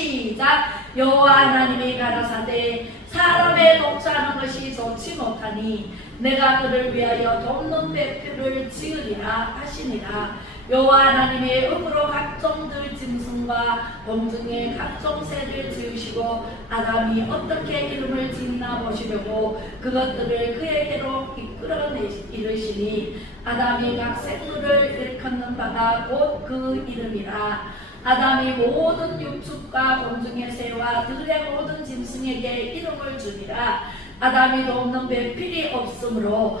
시작. 여호와 하나님이 가라사대 사람의 독사하는 것이 좋지 못하니 내가 그를 위하여 돕는 배표를 지으리라 하시니라. 여호와 하나님의 음으로 각종 들 짐승과 동중의 각종 새를 지으시고 아담이 어떻게 이름을 짓나 보시려고 그것들을 그에게로 이끌어 이르시니 아담이 각 생물을 일컫는 바가 곧 그 이름이라 아담이 모든 육축과 공중의 새와 들의 모든 짐승에게 이름을 주니라. 아담이 돕는 배필이 없으므로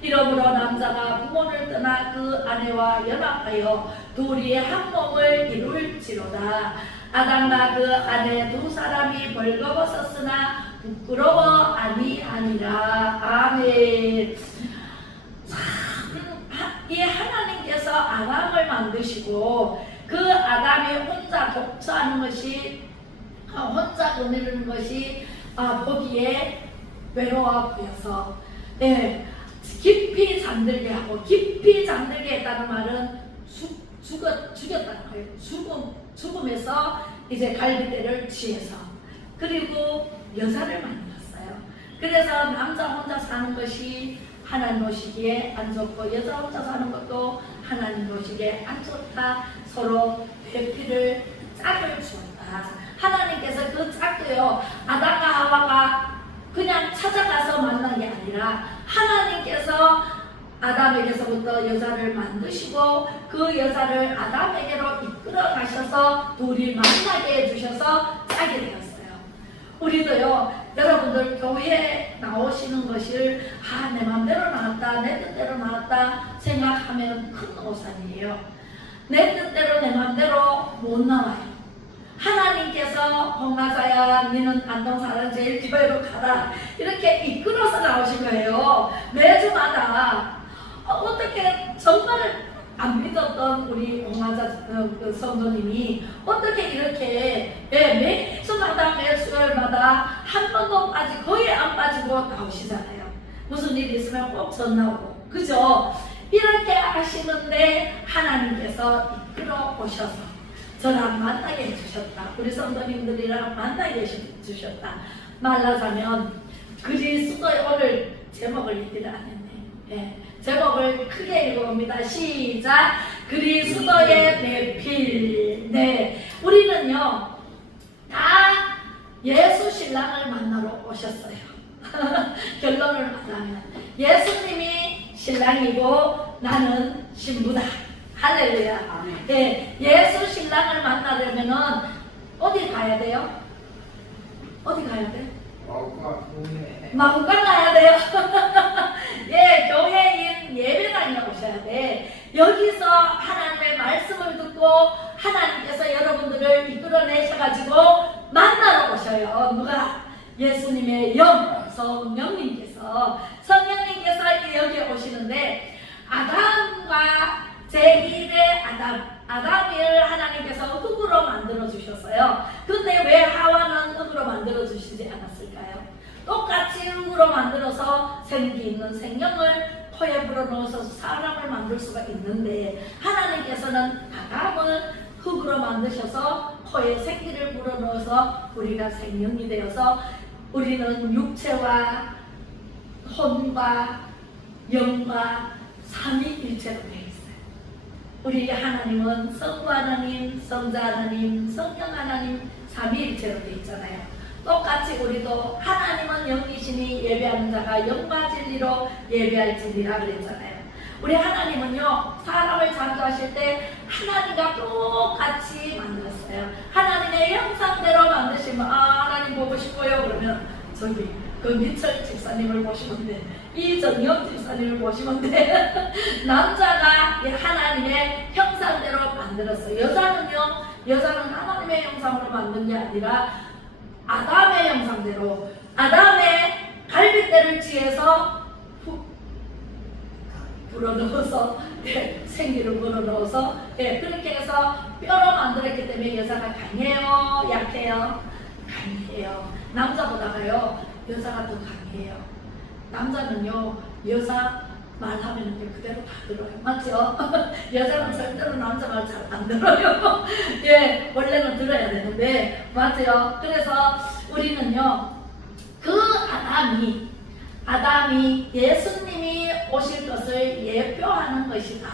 이러므로 남자가 부모를 떠나 그 아내와 연합하여 둘이 한 몸을 이룰지로다. 아담과 그 아내 두 사람이 벌거벗었으나 부끄러워 아니하니라. 아멘. 이 하나님께서 아담을 만드시고 그 아담이 혼자 독처하는 것이 아, 혼자 보내는 것이 아, 보기에 외로워 보여서. 예, 깊이 잠들게 하고 깊이 잠들게 했다는 말은 죽, 죽었, 죽였다는 거예요. 죽음, 죽음에서 이제 갈비대를 취해서 그리고 여자를 만났어요. 그래서 남자 혼자 사는 것이 하나님 보시기에 안 좋고 여자 혼자 사는 것도 하나님 보시기에 안 좋다. 서로 배필을 짝을 주었다. 하나님께서 그 짝도요 아담과 하와가 그냥 찾아가서 만난 게 아니라 하나님께서 아담에게서부터 여자를 만드시고 그 여자를 아담에게로 이끌어 가셔서 둘이 만나게 해주셔서 짝이 되었어요. 우리도요, 여러분들 교회 나오시는 것을 아, 내 맘대로 나왔다, 내 뜻대로 나왔다 생각하면 큰 오산이에요. 내 뜻대로 내 맘대로 못 나와요. 하나님께서 홍나자야 너는 안동사는 제일 교회로 가라 이렇게 이끌어서 나오신 거예요. 매주마다 어, 어떻게 정말 안 믿었던 우리 홍나자 어, 그 성도님이 어떻게 이렇게 예, 매주마다 매수요일마다 한 번도 빠지 거의 안 빠지고 나오시잖아요. 무슨 일 있으면 꼭 전 나오고 그죠? 이렇게 하시는데 하나님께서 이끌어 오셔서 저랑 만나게 해주셨다. 우리 성도님들이랑 만나게 해주셨다. 말하자면 그리스도의 오늘 제목을 얘기를 안 했네. 예, 제목을 크게 읽어봅니다. 시작. 그리스도의 배필. 네, 우리는요 다 예수 신랑을 만나러 오셨어요. 결론을 말하면 예수님이 신랑이고 나는 신부다. 할렐루야. 예, 예수 신랑을 만나려면은 어디 가야 돼요? 어디 가야 돼? 마구간 가야 돼요. 예, 교회인 예배당에 오셔야 돼. 여기서 하나님의 말씀을 듣고 하나님께서 여러분들을 이끌어내셔가지고 만나러 오셔요. 누가? 예수님의 영, 성령님께서. 성령님께서 여기 오시는데 아담과 제1의 아담, 아담을 하나님께서 흙으로 만들어 주셨어요. 근데 왜 하와는 흙으로 만들어 주시지 않았을까요? 똑같이 흙으로 만들어서 생기 있는 생명을 토에 불어넣어서 사람을 만들 수가 있는데 하나님께서는 아담을 흙으로 만드셔서 토에 생기를 불어넣어서 우리가 생명이 되어서 우리는 육체와 혼과 영과 삼위일체로 되어 있어요. 우리 하나님은 성부 하나님, 성자 하나님, 성령 하나님 삼위일체로 되어 있잖아요. 똑같이 우리도 하나님은 영이시니 예배하는 자가 영과 진리로 예배할 진리라 그랬잖아요. 우리 하나님은요 사람을 창조하실 때 하나님과 똑같이 만들었어요. 하나님의 형상대로 만드시면 아 하나님 보고 싶어요 그러면 저기 그 민철 집사님을 보시면 돼. 이정영 집사님을 보시면 돼. 남자가 이 하나님의 형상대로 만들었어요. 여자는요 여자는 하나님의 형상으로 만든 게 아니라 아담의 형상대로 아담의 갈빗대를 지해서 후- 불어넣어서 예, 생기를 불어넣어서 예, 그렇게 해서 뼈로 만들었기 때문에 여자가 강해요 약해요 강해요 남자보다가요 여자가 더 강해요 남자는요 여자 말하면 그대로 다 들어요 맞죠? 여자는 절대로 남자 말 잘 안 들어요 예 원래는 들어야 되는데 맞죠? 그래서 우리는요 그 아담이 아담이 예수님이 오실 것을 예표하는 것이다.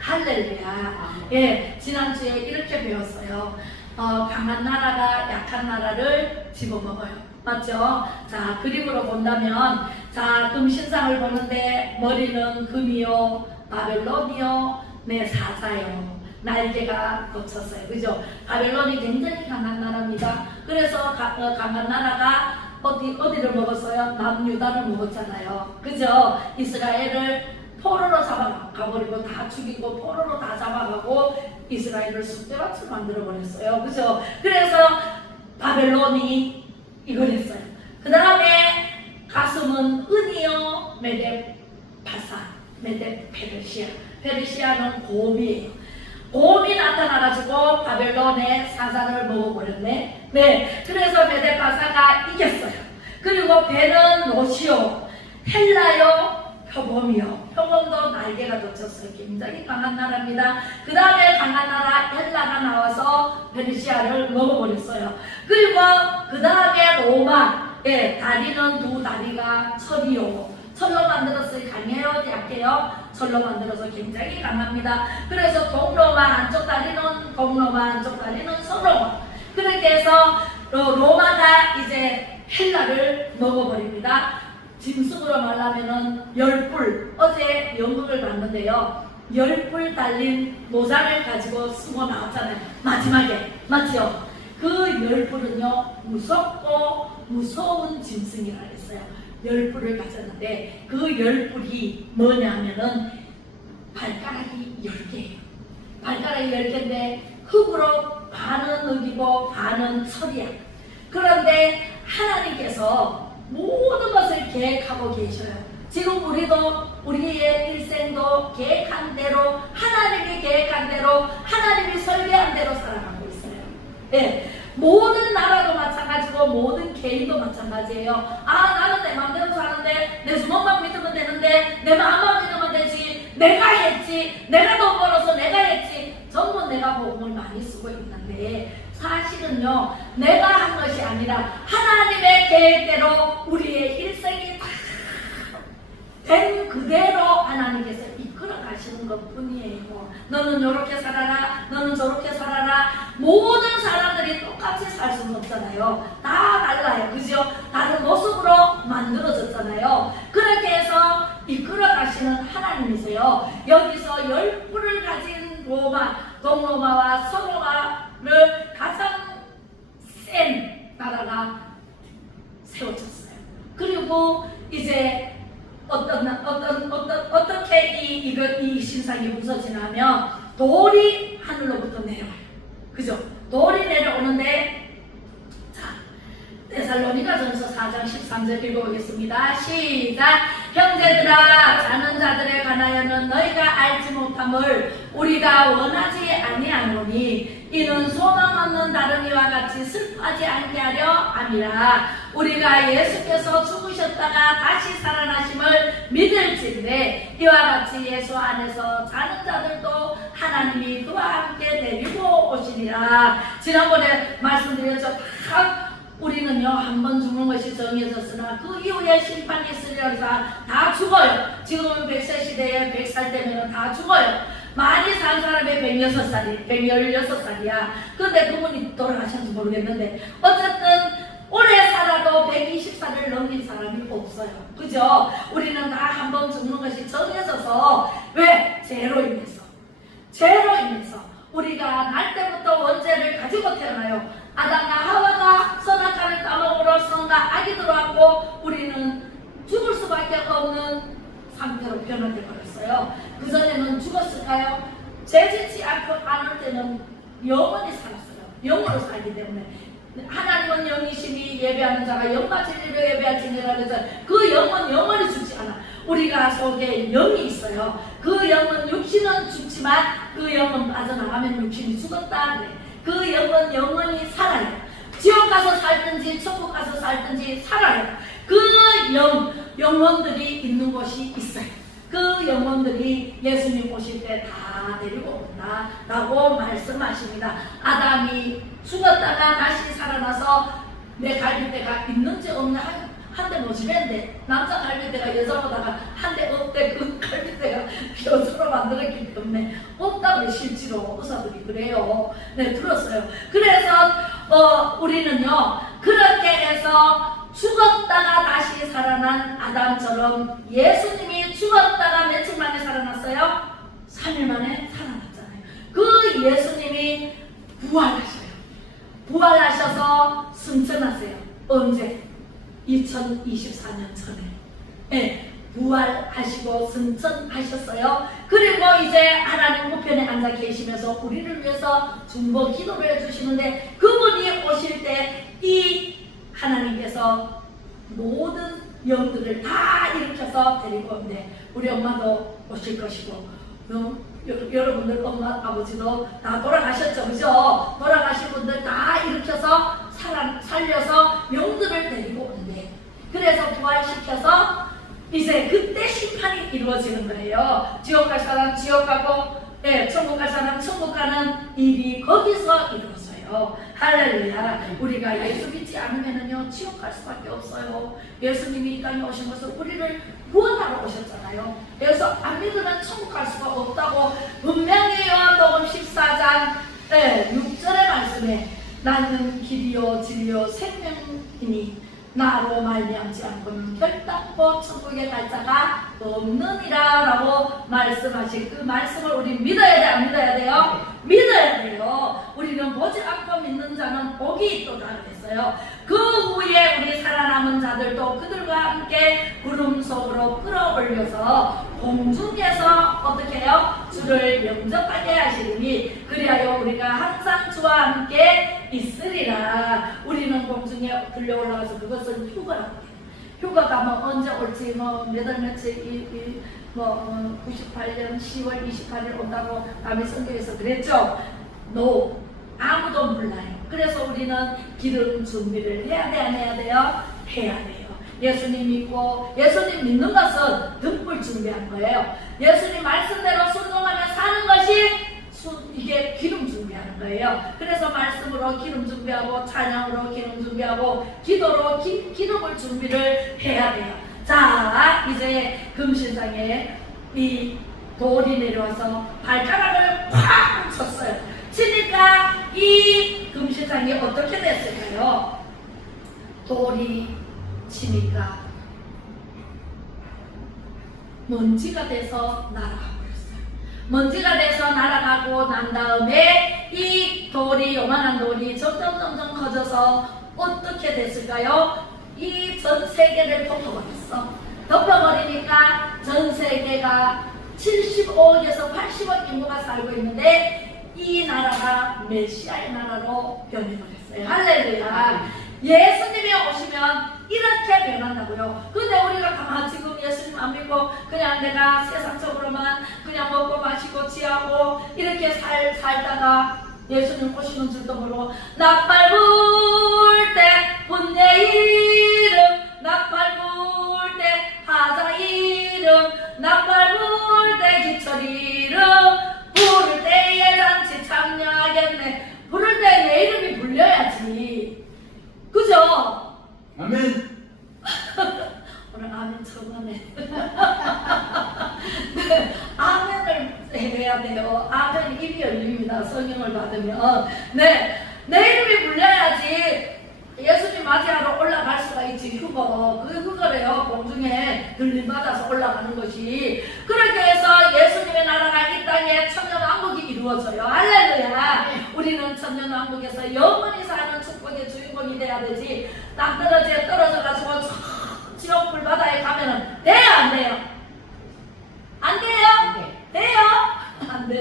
할렐루야. 예, 지난주에 이렇게 배웠어요. 어, 강한 나라가 약한 나라를 집어먹어요. 맞죠? 자, 그림으로 본다면, 자, 금신상을 보는데 머리는 금이요, 바벨론이요, 네, 사자요. 날개가 돋쳤어요. 그죠? 바벨론이 굉장히 강한 나라입니다. 그래서 가- 어, 강한 나라가 어디, 어디를 먹었어요? 남유다를 먹었잖아요. 그죠? 이스라엘을 포로로 잡아가버리고 다 죽이고 포로로 다 잡아가고 이스라엘을 쑥대밭으로 만들어버렸어요. 그죠? 그래서 바벨론이 이걸 했어요. 그 다음에 가슴은 은이요, 메데 바사, 메데 페르시아. 페르시아는 곰이에요. 곰이 나타나가지고 바벨론의 사자를 먹어버렸네. 네, 그래서 메데바사가 이겼어요. 그리고 배는 노시오, 헬라요, 표범이요. 표범도 날개가 돋쳤어요. 굉장히 강한 나라입니다. 그 다음에 강한 나라 헬라가 나와서 페르시아를 먹어버렸어요. 그리고 그 다음에 로마, 예, 다리는 두 다리가 철이요. 철로 만들었어요. 강해요, 약해요. 철로 만들어서 굉장히 강합니다. 그래서 동로마 한쪽 다리는 동로마 한쪽 다리는 서로마. 그렇게 해서 로- 로마가 이제 헬라를 먹어버립니다. 짐승으로 말하면은 열불. 어제 연극을 봤는데요. 열불 달린 모자를 가지고 쓰고 나왔잖아요. 마지막에. 맞죠? 그 열불은요, 무섭고 무서운 짐승이라 했어요. 열불을 가졌는데, 그 열불이 뭐냐면은, 발가락이 열 개예요. 발가락이 열 개인데, 흙으로 반은 흙이고 반은 철이야. 그런데 하나님께서 모든 것을 계획하고 계셔요. 지금 우리도 우리의 일생도 계획한 대로 하나님이 계획한 대로 하나님이 설계한 대로 살아가고 있어요. 예. 모든 나라도 마찬가지고 모든 개인도 마찬가지예요. 아 나는 내 마음대로 사는데 내 주먹만 믿으면 되는데 내 마음만 믿으면 되지 내가 했지 내가 돈 벌어서 내가 했지 전부 내가 복음을 많이 쓰고 있는데 사실은요 내가 한 것이 아니라 하나님의 계획대로 우리의 일생이 다된 그대로 하나님께서 이끌어 가시는 것 뿐이에요. 너는 이렇게 살아라, 너는 저렇게 살아라. 모든 사람들이 똑같이 살 수는 없잖아요. 다 달라요. 그죠? 다른 모습으로 만들어졌잖아요. 그렇게 해서 이끌어 가시는 하나님이세요. 여기서 열 뿔을 가진 로마, 동로마와 서로마 를 가장 센 나라가 세워졌어요. 그리고 이제 어떤 어떤 어떤 어떻게 이 이거 이 신상이 부서지냐면 돌이 하늘로부터 내려와요. 그죠? 돌이 내려오는데 자 데살로니가 전서 4장 13절 읽어보겠습니다. 시작. 형제들아 자는 자들에 관하여는 너희가 알지 못함을 우리가 원하지 아니하노니 이는 소망 없는 다름이와 같이 슬퍼하지 않게 하려 함이라. 우리가 예수께서 죽으셨다가 다시 살아나심을 믿을진데 이와 같이 예수 안에서 자는 자들도 하나님이 그와 함께 데리고 오시리라. 지난번에 말씀드렸죠. 다 우리는요 한 번 죽는 것이 정해졌으나 그 이후에 심판이 있으리라 다 죽어요 지금은 100세 시대에 100살 되면 다 죽어요 많이 산 사람이 106살이 116살이야 근데 그분이 돌아가셨는지 모르겠는데 어쨌든 오래 살아도 120살을 넘긴 사람이 없어요 그죠? 우리는 다 한 번 죽는 것이 정해져서 왜? 죄로 인해서 죄로 인해서 우리가 날 때부터 원죄를 가지고 태어나요. 아담과 하와가 선악과를 까먹으러 성과 악이 들어왔고 우리는 죽을 수밖에 없는 상태로 변화돼 버렸어요. 그 전에는 죽었을까요? 죄짓지 않고 않을 때는 영원히 살았어요. 하나님은 영이시니 예배하는 자가 영과 진리로 예배할지니라 그래서 그 영은 영원히 죽지 않아. 우리가 속에 영이 있어요. 그 영은 육신은 죽지만 그 영은 빠져나가면 육신이 죽었다 그래. 그 영은 영원히 살아요. 지옥 가서 살든지 천국 가서 살든지 살아요. 그 영, 영혼들이 있는 곳이 있어요. 그 영혼들이 예수님 오실 때 다 데리고 온다 라고 말씀하십니다. 아담이 죽었다가 다시 살아나서 내 갈비뼈가 있는지 없나 한 대 모집했는데 남자 갈비뼈가 여자보다가 한 대 없대 그 갈비뼈가 여자로 만들었기 때문에 없다고 실제로 의사들이 그래요. 네 들었어요. 그래서 어 우리는요 그렇게 해서 죽었다가 다시 살아난 아담처럼 예수님이 죽었다가 며칠 만에 살아났어요? 3일 만에 살아났잖아요. 그 예수님이 부활하셔요. 부활하셔서 승천하세요. 언제? 2024년 전에. 예, 부활하시고 승천하셨어요. 그리고 이제 하나님 우편에 앉아 계시면서 우리를 위해서 중보 기도를 해주시는데 그분이 오실 때 이 하나님께서 모든 영들을 다 일으켜서 데리고 온대. 우리 엄마도 오실 것이고, 어, 여- 여러분들 엄마 아버지도 다 돌아가셨죠, 그죠? 돌아가신 분들 다 일으켜서 살려서 영들을 데리고 온대. 그래서 부활시켜서 이제 그때 심판이 이루어지는 거예요. 지옥 갈 사람 지옥 가고, 예, 천국 갈 사람 천국 가는 일이 거기서 이루어져요. 할렐루야. 우리가 예수 믿지 않으면은요, 지옥 갈 수밖에 없어요. 예수님이 이 땅에 오신 것은 우리를 구원하러 오셨잖아요. 그래서 안 믿으면 천국 갈 수가 없다고 분명히 요한복음 14장 예, 6절의 말씀에 나는 길이요 진리요 생명이니 나로 말미암지 않고는 결단코 천국에 갈 자가 없느니라 라고 말씀하신 그 말씀을 우리 믿어야 돼 안 믿어야 돼요? 믿어야 돼요. 우리는 보지 않고 믿는 자는 복이 있도다 그랬어요. 그 후에 우리 살아남은 자들도 그들과 함께 구름 속으로 끌어올려서 공중에서 어떻게 해요? 주를 영접하게 하시리니 그리하여 우리가 항상 주와 함께 있으리라. 우리는 공중에 들려 올라가서 그것은 휴가라고 해요. 휴가 가면 언제 올지 뭐몇월 며칠 이, 이, 뭐 어, 98년 10월 28일 온다고 남의 성경에서 그랬죠. No 아무도 몰라요. 그래서 우리는 기름 준비를 해야 돼 안 해야 돼요? 해야 돼요. 예수님 믿고 예수님 믿는 것은 등불 준비한 거예요. 예수님 말씀대로 순종하며 사는 것이 수- 이게 기름 준비하는 거예요. 그래서 말씀으로 기름 준비하고 찬양으로 기름 준비하고 기도로 기, 기름을 준비를 해야 돼요. 자, 이제 금신상에 이 돌이 내려와서 발가락을 팍 쳤어요. 치니까 이 금신상이 어떻게 됐을까요? 돌이 치니까 먼지가 돼서 버렸어요. 먼지가 돼서 날아가고 난 다음에 이 돌이 요만한 돌이 점점 점점 커져서 어떻게 됐을까요? 이 전 세계를 덮어버렸어. 덮어버리니까 전 세계가 75억에서 80억 인구가 살고 있는데 이 나라가 메시아의 나라로 변해버렸어요. 할렐루야. 예수님이 오시면 이렇게 변한다고요. 근데 우리가 가만 지금 예수님 안 믿고 그냥 내가 세상적으로만 살다가 예수님 오시는 줄도 모르고 나팔 불때 본내 이름 나팔 불때 하자 이름 나팔 불때 기철 이름 부를 때에 잔치 참여하겠네 부를 때 내 이름이 불려야지 그죠? 아멘. 오늘 아멘 처음하네. 네, 아멘을 해야 돼요. 아멘 입이 열립니다. 성령을 받으면. 네, 내 이름이 불려야지. 예수님 맞이하러 올라갈 수가 있지 휴거 그 휴거래요 공중에 들림 받아서 올라가는 것이 그렇게 해서 예수님의 나라가 이 땅에 천년왕국이 이루어져요 할렐루야 우리는 천년왕국에서 영원히 사는 축복의 주인공이 돼야 되지 땅 떨어지에 떨어져 가지고 지옥 불바다에 가면 은 돼요 안 돼요 안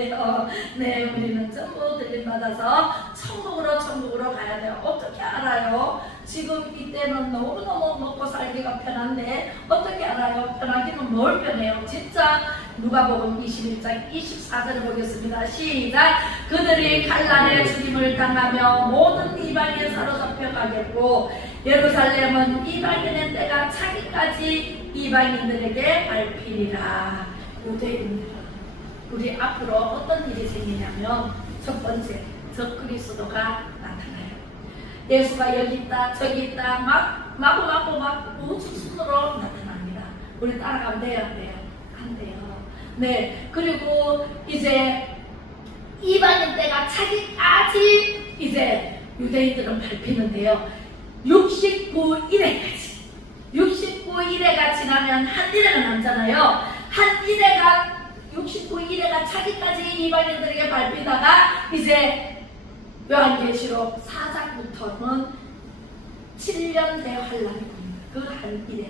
돼요 네 우리는 전부 들림 받아서 천국으로 천국으로 가야 돼요. 어떻게 알아요? 지금 이때는 너무너무 먹고 살기가 편한데 어떻게 알아요? 편하기는 뭘 편해요? 진짜 누가복음 21장 24절을 보겠습니다. 시작. 그들이 칼날에 죽임을 당하며 모든 이방에 사로잡혀 가겠고 예루살렘은 이방인의 때가 차기까지 이방인들에게 밟히리라. 유대인들 우리 앞으로 어떤 일이 생기냐면 첫 번째 저 그리스도가 나타나요. 예수가 여기 있다 저기 있다 막 마구 마구 막 우주순으로 나타납니다. 우리 따라가면 돼요 안 돼요? 안 돼요. 네 그리고 이제 이방인 때가 차기까지 이제 유대인들은 밟히는데요. 69일에까지 69일에가 지나면 한 일회가 남잖아요. 한 일회가 69일에가 차기까지 이방인들에게 밟히다가 이제 요한계시록 4장부터는 7년 대 환란이 옵니다. 그한 일회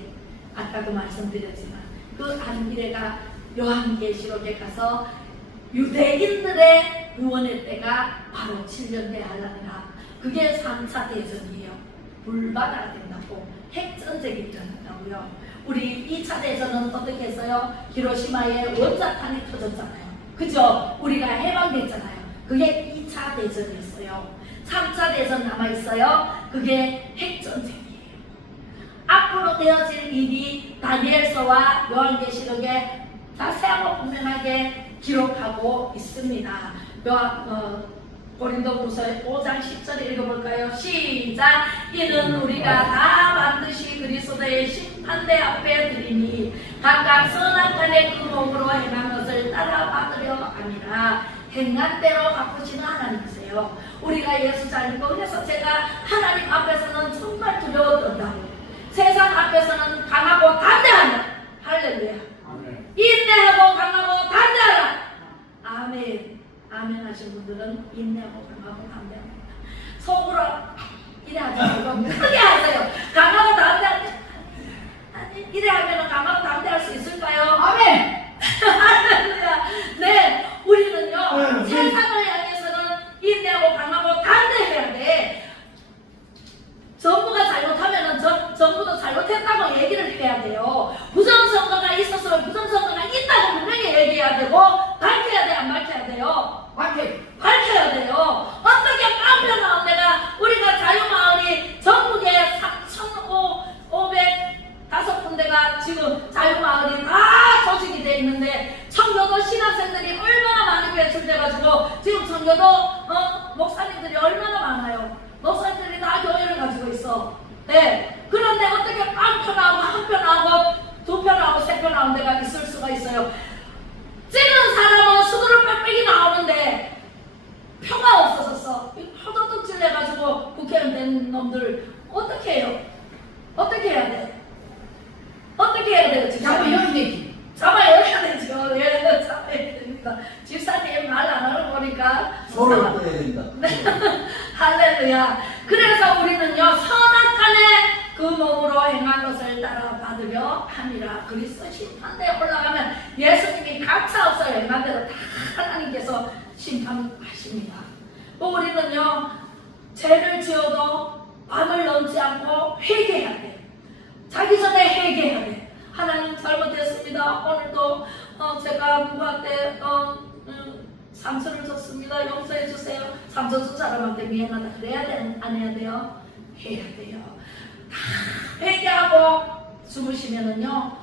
아까도 말씀드렸지만 그한 일회가 요한계시록에 가서 유대인들의 구원의 때가 바로 7년 대 환란이라 그게 3차 대전이에요. 불바다가 된다고 핵전쟁이 일어난다고요. 우리 2차 대전은 어떻게 했어요? 히로시마에 원자탄이 터졌잖아요. 그죠? 우리가 해방됐잖아요. 그게 2차 대전이었어요. 3차 대전 남아있어요. 그게 핵전쟁이에요. 앞으로 되어질 일이 다니엘서와 요한계시록에 자세하고 분명하게 기록하고 있습니다. 요한, 어, 고린도후서 5장 10절 읽어볼까요? 시작. 이는 우리가 다 반드시 그리스도의 심 판대 앞에 드리니 각각 선한 간의 그 몸으로 행한 것을 따라 받으려 함이라 행한 대로 갚으시는 하나님이세요. 우리가 예수 잘 믿고 그래서 제가 하나님 앞에서는 정말 두려워 떤다고 세상 앞에서는 강하고 담대한다. 할렐루야. 인내하고 강하고 담대하라. 아멘. 아멘 하신 분들은 인내하고 강하고 담대합니다. 속으로 이래 하지 말고 크게 하세요. 강하고 아니 이래 하면 강하고 담대할 수 있을까요? 아멘. 할렐루야. 네, 우리는요 네, 네. 세상을 향해서는 인내하고 강하고 담대해야 돼. 정부가 잘못하면은 정, 정부도 잘못했다고 얘기를 해야 돼요. 부정선거가 있었으면 부정선거가 있다고 분명히 얘기해야 되고 밝혀야 돼, 안 밝혀야 돼요? 맞게. 밝혀야 돼요. 어떻게 깡패 나온 내가 우리가 자유마을이 전국에 3,505군데가 지금 자유마을이 다 조직이 돼 있는데 청교도 신학생들이 얼마나 많이 배출돼가지고 지금 청교도 어, 목사님들이 얼마나 많아요. 목사님들이 다 교회를 가지고 있어. 네. 그런데 어떻게 깡패 나오고 한표 나오고 두 표 나오고 세 표 나온 데가 있을 수가 있어요. 찍은 사람은 수두를 빽빽이 나오는데 표가 없어졌어. 허덕덕질 해가지고 국회의원 된 놈들 어떻게 해요? 어떻게 해야 돼? 어떻게 해야 돼요? 이런 얘기. 잡아야 되죠. 예, 잡아야 됩니다. 집사님 말 안 하는 거니까. 손을 떼야 된다. 할렐루야. 그래서 우리는요, 선악 간에 그 몸으로 행한 것을 따라 받으려 함이라. 그리스도 심판대에 올라가면 예수님이 가차 없어 행한 대로 다 하나님께서 심판하십니다. 또 우리는요, 죄를 지어도 밤을 넘지 않고 회개해야 돼. 자기 전에 회개해야 돼. 하나님 잘못했습니다. 오늘도 어, 제가 누구한테 어, 음, 상처를 줬습니다. 용서해 주세요. 상처 준 사람한테 미안하다. 그래야 돼? 안 해야 돼요? 해야 돼요. 다 회개하고 주무시면은요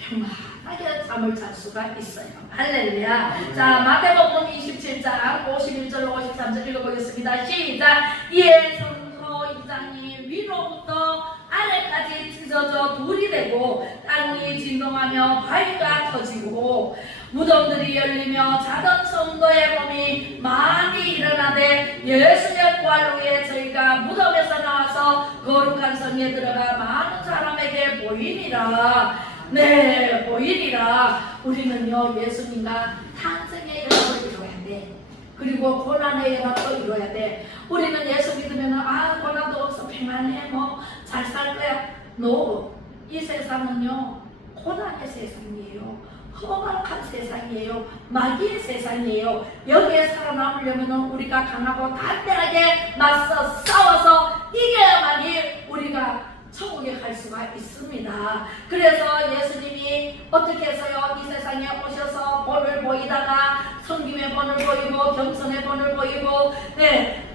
평안하게 잠을 잘 수가 있어요. 할렐루야. 자, 마태복음 27장 51절 53절 읽어보겠습니다. 시작. 이에 성소 이장이 위로부터 아래까지 찢어져 돌이 되고 땅이 진동하며 바위가 터지고 무덤들이 열리며 자던 성도의 몸이 많이 일어나되 예수의 후에 저희가 무덤에서 나와서 거룩한 성에 들어가 많은 사람에게 보이니라 네 보이니라 우리는요 예수님과 탄생의 연합을 이루어야 돼. 그리고 고난의 연합도 이루어야 돼. 우리는 예수 믿으면 아 고난도 없어. 평안해 뭐 잘 살 거야. 노이 세상은요 고난의 세상이에요. 험악한 세상이에요. 마귀의 세상이에요. 여기에 살아남으려면 우리가 강하고 담대하게 맞서 싸워서 이겨야만이 우리가 천국에 갈 수가 있습니다. 그래서 예수님이 어떻게 해서요? 이 세상에 오셔서 본을 보이다가 성김의 본을 보이고 겸손의 본을 보이고 네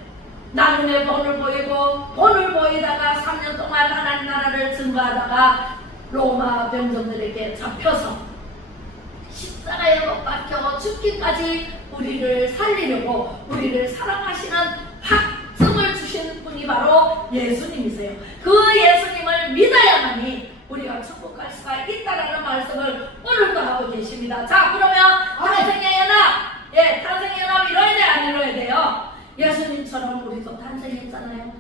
나눔의 본을 보이고 본을 보이다가 3년 동안 하나님 나라를 증거하다가 로마 병정들에게 잡혀서 십자가에 못 박혀 죽기까지 우리를 살리려고 우리를 사랑하시는 주신 분이 바로 예수님이세요. 그 예수님을 믿어야만이 우리가 갈 수가 있다라는 말씀을 오늘도 하고 계십니다. 자 그러면 탄생의 연합, 예, 탄생의 연합 이뤄야 돼, 안 이뤄야 돼요? 예수님처럼 우리도 탄생했잖아요.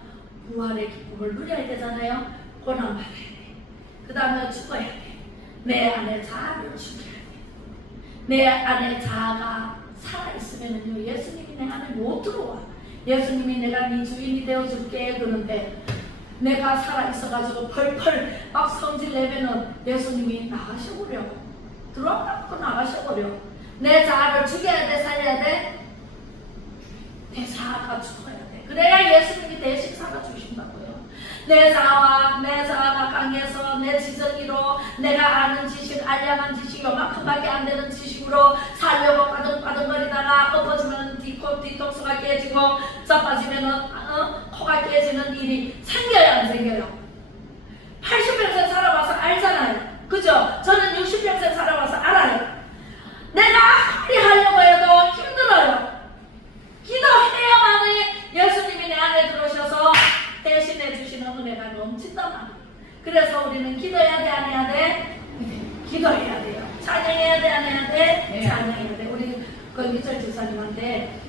부활의 기쁨을 누려야 되잖아요. 고난 받아야 돼. 그 다음에 죽어야 돼. 내 안에 자아를 죽여야 돼. 내 안에 자아가 살아있으면요 예수님이 내 안에 못 들어와 예수님이 내가 네 주인이 되어줄게 그러는데 내가 살아있어가지고 펄펄 막 성질 내면은 예수님이 나가셔버려. 들어왔다고 나가셔버려. 내 자아를 죽여야 돼 살려야 돼? 내 자아가 죽어야 돼. 그래야 예수님이 대신 살아주신다고요. 내 자아와 내 자아가 강해서 내 지정이로 내가 아는 지식, 알량한 지식, 요만큼밖에 안 되는 지식으로 살려고 바둥바둥거리다가 엎어지면 뒤코, 뒤통수가 깨지고 자빠지면은 어? 코가 깨지는 일이 생겨요 안 생겨요? 80평생 살아봐서 알잖아요 그죠? 저는 60평생 살아봐서 알아요 내가 아무리 하려고 해도 힘들어요 기도해야만이 예수님이 내 안에 들어오셔서 대신해 주시는 은혜가 넘친단 말이에요. 그래서 우리는 기도해야 돼, 안 해야 돼? 기도해야 돼요. 찬양해야 돼, 안 해야 돼? 네. 찬양해야 돼. 우리 그 미철 집사님한테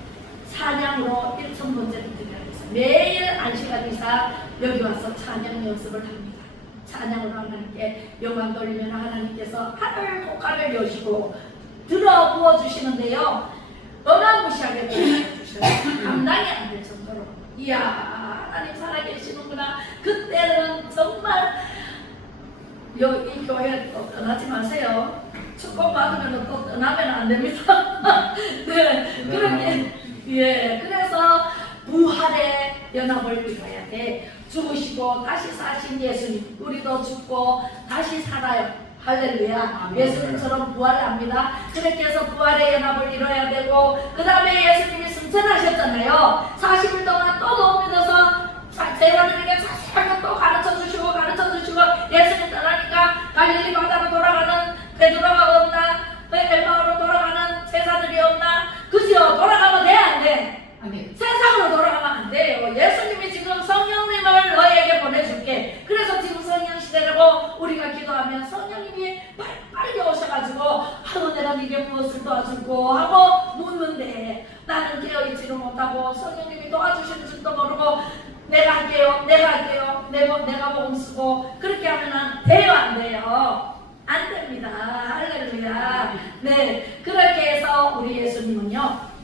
찬양으로 1천 번째를 드려야 돼서 매일 한 시간 이상 여기 와서 찬양 연습을 합니다. 찬양으로 하나님께 영광 돌리면 하나님께서 하늘 독하를 여시고 들어 부어 주시는데요. 어마무시하게 주셔요. 감당이 안 될 정도로. 이야, 하나님 살아계시는구나. 그때는 정말 여기 교회 또 떠나지 마세요. 축복 받으면 또 떠나면 안 됩니다. 네, 그렇게 예, 그래서 부활의 연합을 이뤄야 돼. 죽으시고 다시 사신 예수님, 우리도 죽고 다시 살아요. 할렐루야. 예수님처럼 부활을 합니다. 그렇게 해서 부활의 연합을 이뤄야 되고, 그 다음에 예수님이 승천하셨잖아요. 40일 동안 또 너무 믿어서 제자들에게 자세하게 또 가르쳐 주시고, 가르쳐 주시고, 예수님 떠나니까 갈릴리 바다로 돌아가는 베드로가 없나? 엘마으로 돌아가는 제자들이 없나? 그죠? 돌아가면 돼, 안 돼? 세상으로 돌아가면 안 돼요. 예수님이 지금 성령님을 너에게 보내줄게. 그래서 지금 성령 시대라고 우리가 기도하면 성령님이 빨리 오셔가지고 하루 내가 네게 무엇을 도와줄고 하고 묻는데 나는 깨어있지를 못하고 성령님이 도와주시는 줄도 모르고 내가 할게요. 내가 할게요. 내가, 내가 몸 쓰고 그렇게 하면 돼요 안 돼요? 안 됩니다. 할렐루야. 네. 그렇게 해서 우리 예수님은요.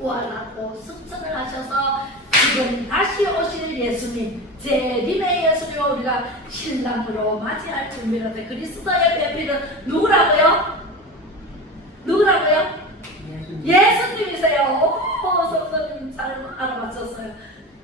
부활하고 승천을 하셔서 지금 다시 오실 예수님, 재림의 예수님을 우리가 신랑으로 맞이할 준비를 해. 그리스도의 배필은 누구라고요? 누구라고요? 예수님이세요. 오, 성도님 잘 알아맞혔어요.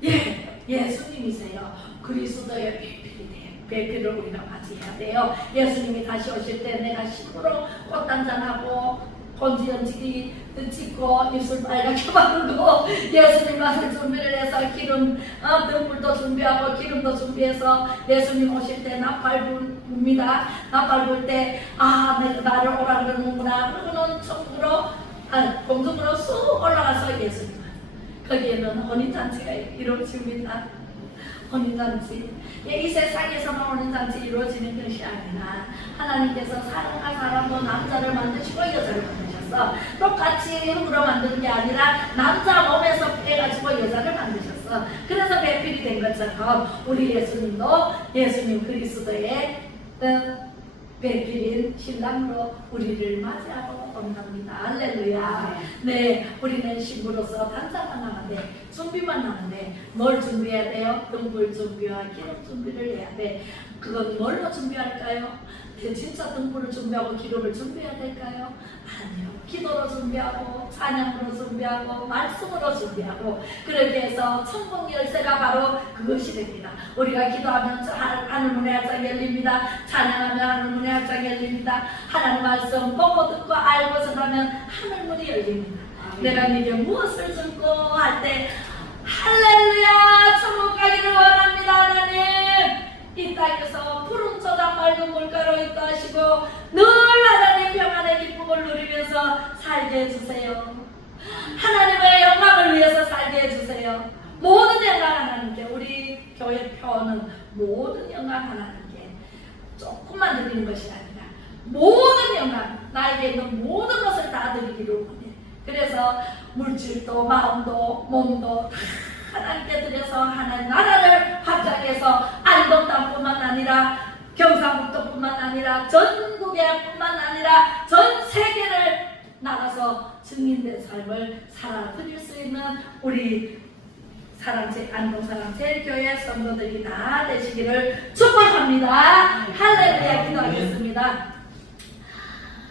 예, 예수님이세요. 그리스도의 배필이 돼요. 배필을 우리가 맞이해야 돼요. 예수님이 다시 오실 때 내가 심으로 꽃단장하고 본지연지기 찍고 입술 빨갛게 바르고 예수님 맛을 준비를 해서 기름 어, 등불도 준비하고 기름도 준비해서 예수님 오실 때 나팔 불- 붑니다. 나팔 불때아 나를 오라 그러는구나. 그러고는 천국으로 아, 공중으로 쑥 올라가서 예수님 거기에는 혼인잔치가 이루어집니다. 혼인잔치. 예, 이 세상에서만 혼인잔치 이루어지는 것이 아니라 하나님께서 사랑과 사람도 남자를 만드시고 여자를 만드 셨어 똑같이 힘으로 만드는 게 아니라 남자 몸에서 빼가지고 여자를 만드셨어 그래서 배필이 된 것처럼 우리 예수님도 예수님 그리스도의 어, 배필인 신랑으로 우리를 맞이하고 온답니다. 할렐루야. 네, 우리는 신부로서 단장만 하는데 준비만 하는데 뭘 준비해야 돼요? 등불 준비와 기름 준비를 해야 돼. 그건 뭘로 준비할까요? 네, 진짜 등불을 준비하고 기름을 준비해야 될까요? 아니요. 기도로 준비하고 찬양으로 준비하고 말씀으로 준비하고 그렇게 해서 천국 열쇠가 바로 그것이 됩니다. 우리가 기도하면 하- 하늘 문의 활짝 열립니다. 찬양하면 하늘 문의 활짝 열립니다. 하나님 말씀 보고 듣고 알고 전하면 하늘 문이 열립니다. 내가 네게 무엇을 줄고 할 때 할렐루야 천국 가기를 원합니다 하나님 이 땅에서 푸른 초장 맑은 물가로 인도하시고 늘 하나님 평안의 기쁨을 누리면서 살게 해주세요. 하나님의 영광을 위해서 살게 해주세요. 모든 영광 하나님께 우리 교회 표는 모든 영광 하나님께 조금만 드리는 것이 아니라 모든 영광 나에게 있는 모든 것을 다 드리기를 원해. 그래서 물질도 마음도 몸도 다 하나님께 드려서 하나님 나라를 확장해 해서 안동 땅뿐만 아니라 경상북도뿐만 아니라 전국에 뿐만 아니라 전 세계를 나가서 증인된 삶을 살아 드릴 수 있는 우리 사랑제 안동 사랑제 교회 성도들이 다 되시기를 축복합니다. 할렐루야 기도하겠습니다.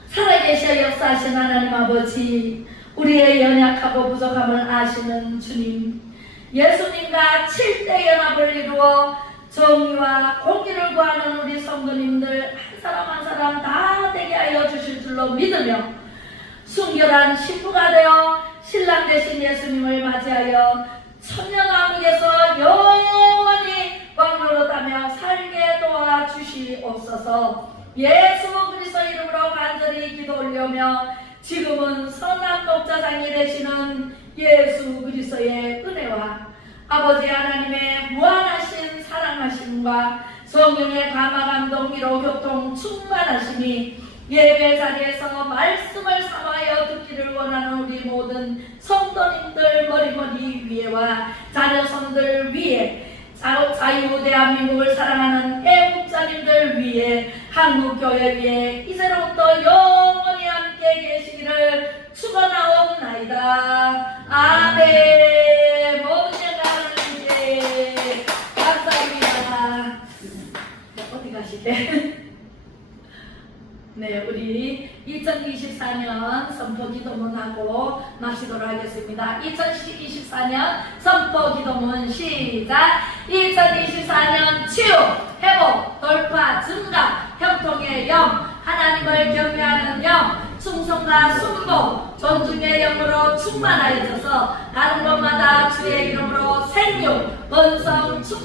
살아계셔 역사하신 하나님 아버지 우리의 연약하고 부족함을 아시는 주님 예수님과 7대 연합을 이루어 정의와 공의를 구하는 우리 성도님들 한 사람 한 사람 다 되게 하여 주실 줄로 믿으며 순결한 신부가 되어 신랑 되신 예수님을 맞이하여 천년왕국에서 영원히 왕노릇하며 살게 도와주시옵소서. 예수 그리스도 이름으로 간절히 기도 올려며 지금은 선한 목자장이 되시는 예수 그리스도의 은혜와 아버지 하나님의 무한하신 사랑하심과 성령의 감화 감 동기로 교통 충만하심이 예배 자리에서 말씀을 삼하여 듣기를 원하는 우리 모든 성도님들 머리머리 위에와 자녀손들 위에 자- 자유 대한민국을 사랑하는 애국자님들 위에 한국교회 위에 이제로부터 영원히 함께 계시기를 축원하옵나이다. 아멘. 모든 하나님께 감사합니다. 네, 어디 가시게? 네, 우리 2024년 선포 기도문하고 마치도록 하겠습니다. 2024년 선포 기도문 시작! 2024년 치유, 회복, 돌파, 증가, 형통의 영, 하나님을 경외하는 영, 충성과 순복, 존중의 영으로 충만하여져서 다른 곳마다 주의 이름으로 생육, 번성, 충